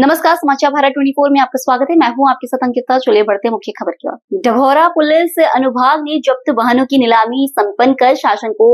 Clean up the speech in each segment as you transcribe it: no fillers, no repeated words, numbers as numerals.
नमस्कार, समाचार भारत 24 में आपका स्वागत है। मैं हूं आपके साथ अंकिता। चलिए बढ़ते हैं मुख्य खबर की ओर। डभौरा पुलिस अनुभाग ने जब्त वाहनों की नीलामी संपन्न कर शासन को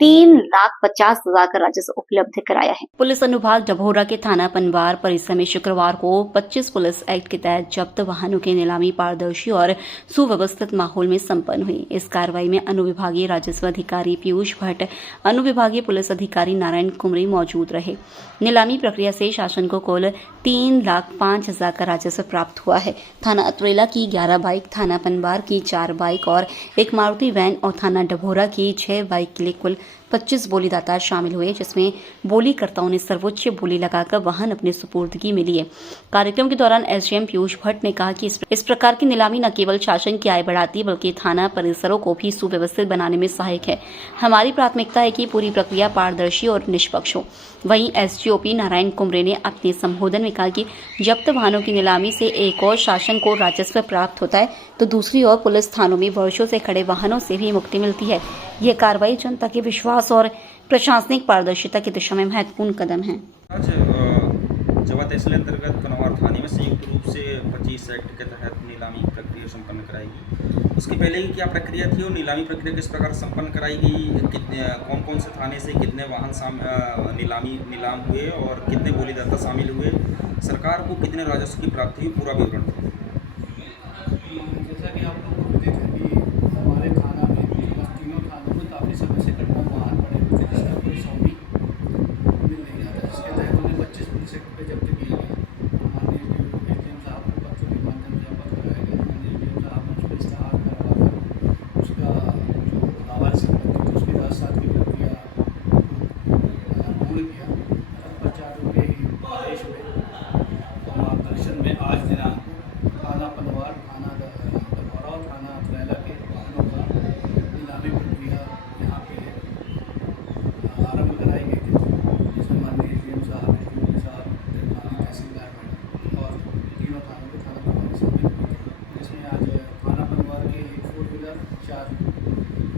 3,50,000 का राजस्व उपलब्ध कराया है। पुलिस अनुभाग डभौरा के थाना पनवार परिसर में शुक्रवार को 25 पुलिस एक्ट के तहत जब्त वाहनों की नीलामी पारदर्शी और सुव्यवस्थित माहौल में संपन्न हुई। इस कार्रवाई में अनुविभागीय राजस्व अधिकारी पीयूष भट्ट, अनुविभागीय पुलिस अधिकारी नारायण कुमरी मौजूद रहे। नीलामी प्रक्रिया से शासन को कुल 3,05,000 का राजस्व प्राप्त हुआ है। थाना अतरेला की 11 बाइक, थाना पनवार की 4 बाइक और एक मारुति वैन और थाना डभौरा की 6 बाइक के लिए कुल 25 बोलीदाता शामिल हुए, जिसमें बोलीकर्ताओं ने सर्वोच्च बोली लगाकर वाहन अपने सुपुर्दगी में लिए। कार्यक्रम के दौरान एसडीएम पीयूष भट्ट ने कहा कि इस प्रकार की नीलामी न केवल शासन की आय बढ़ाती बल्कि थाना परिसरों को भी सुव्यवस्थित बनाने में सहायक है। हमारी प्राथमिकता है कि पूरी प्रक्रिया पारदर्शी और निष्पक्ष हो। वहीं एसडीओपी नारायण कुमरे ने अपने संबोधन में कहा कि जब्त वाहनों की नीलामी से एक और शासन को राजस्व प्राप्त होता है तो दूसरी ओर पुलिस थानों में वर्षों से खड़े वाहनों से भी मुक्ति मिलती है। यह कार्रवाई जनता के विश्वास और प्रशासनिक पारदर्शिता की दिशा में महत्वपूर्ण कदम है। आज जवा तहसील अंतर्गत पनवार थाने में संयुक्त रूप से 25 एक्ट के तहत नीलामी प्रक्रिया संपन्न कराएगी। उसके पहले की क्या प्रक्रिया थी और नीलामी प्रक्रिया किस प्रकार संपन्न कराई गई, कितने कौन कौन से थाने से कितने वाहन नीलाम हुए और कितने बोलीदाता शामिल हुए, सरकार को कितने राजस्व की प्राप्ति हुई, पूरा विवरण था। जैसा कि आप लोगों को देखा कि हमारे थाना में तीनों थानों में काफ़ी समय से कटवा वाहन पड़े हुए थे जिसका कोई स्वामी मिल नहीं रहा था, जिसके तहत उन्हें 25 पुलिस एक्ट पे जब्त किया गया। माननीय एसडीएम साहब को पत्रों के माध्यम से अवगत कराया गया। माननीय एसडीएम साहब ने उस पर इश्तहार करवा कर उसका जो लाभार्थी संपत्ति थी उसके 10 साल की प्रक्रिया पूर्ण किया। तत्पश्चात उनके ही आदेश हुए तो मार्गदर्शन में आज दिनांक थाना पनवार, थाना डभौरा और थाना अतरेला के वाहनों का नीलामी प्रक्रिया यहाँ पे आरंभ कराई गई थी, जिसमें माननीय एसडीएम साहब, एसडीओपी साहब, थाना तहसीलदार मैडम और तीनों थानों के थाना प्रभारी शामिल हुए थे। जिसमें आज थाना पनवार के एक 4 व्हीलर, 4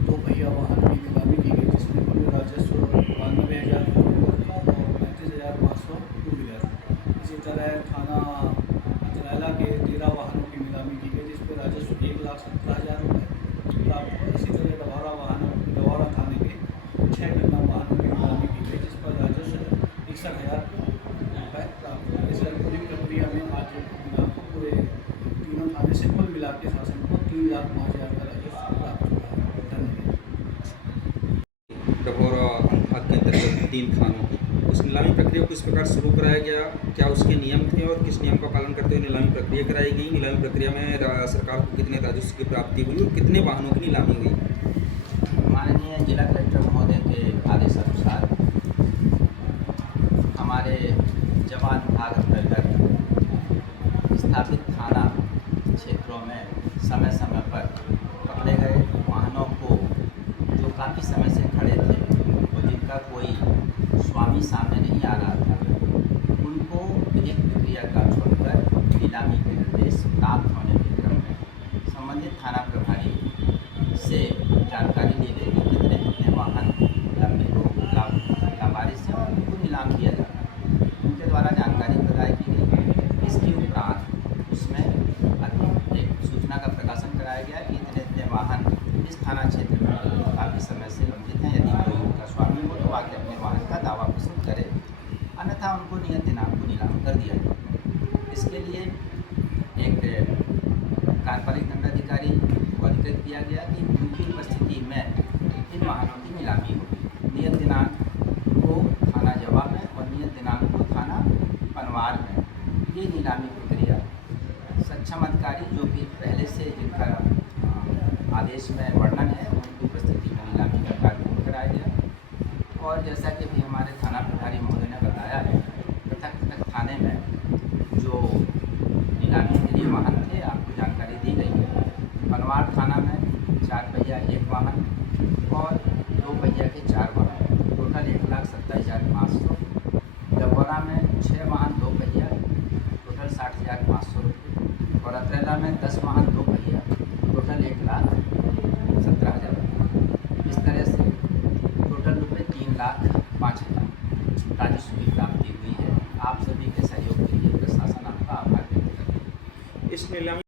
2 पहिया वाहन की नीलामी की गई, जिसमें कुल राजस्व 92,000 4 व्हीलर का और 35,500 2 व्हीलर। इसी तरह थाना अतरेला के 13 वाहनों की नीलामी की गई, जिस पर राजस्व 1,17,000 रुपये प्राप्त हुआ। इसी तरह डभौरा थाने के 6 गन्ना वाहनों की नीलामी की गई, जिस पर राजस्व 61,000 रुपये प्राप्त हुआ। इस पूरी प्रक्रिया में आज दिनांक को पूरे तीनों थाने से कुल मिला के शासन को 3,05,000 का राजस्व प्राप्त हुआ है। धन्यवाद। डभौरा अनुभाग के अंतर्गत 3 थानों की उस नीलामी प्रक्रिया को किस प्रकार शुरू कराया गया, क्या उसके नियम थे और किस नियम का पालन करते हुए नीलामी प्रक्रिया कराई गई, नीलामी प्रक्रिया में सरकार को कितने राजस्व की प्राप्ति हुई और कितने वाहनों की नीलामी हुई। माननीय जिला कलेक्टर महोदय के आदेशानुसार हमारे जवान विभाग अंतर्गत स्थापित थाना क्षेत्रों में समय समय पर पकड़े गए वाहनों को जो काफ़ी समय से खड़े थे और जिनका कोई स्वामी सामने नहीं आ रहा था, उनको विधिक प्रक्रिया का छोड़कर नीलामी के निर्देश प्राप्त होने के क्रम में संबंधित थाना प्रभारी से जानकारी ली गई कि कितने कितने वाहन लाभार्थी से उनको नीलाम किया जाता है। उनके द्वारा जानकारी प्रदान की गई। इसके उपरांत उसमें एक सूचना का प्रकाशन कराया गया कि इतने इतने वाहन इस थाना क्षेत्र में काफ़ी समय से लंबित हैं। यदि कोई उनका स्वामी हो तो आके अपने वाहन का दावा प्रस्तुत करे, अन्यथा उनको नियत दिनांक को नीलाम कर दिया जाए। इसके लिए एक कार्यपालिक दंडाधिकारी को अधिकृत किया गया कि उनकी उपस्थिति में इन वाहनों की नीलामी होगी। नियत दिनांक को थाना जवा में और नियत दिनांक को थाना पनवार में ये नीलामी प्रक्रिया सक्षम अधिकारी जो कि पहले से जिनका आदेश में वर्णन है उनकी उपस्थिति में नीलामी का कार्य पूर्ण कराया गया। और जैसा कि भी हमारे थाना प्रभारी महोदय ने बताया है, पृथक पृथक थाने में जो नीलामी के लिए वाहन थे आपको जानकारी दी गई है। पनवार थाना में 4 पहिया 1 वाहन और 2 पहिया के 4 वाहन, टोटल 1,27,500। डभौरा में 6 वाहन 2 पहिया, टोटल 60,500 रुपये। और अतरेला में 10 वाहन 2 पहिया, टोटल 1,17,000 रुपये। इस तरह से टोटल रुपये 3,05,000 राजस्व की प्राप्ति हुई है। आप सभी के सहयोग के लिए प्रशासन नीलामी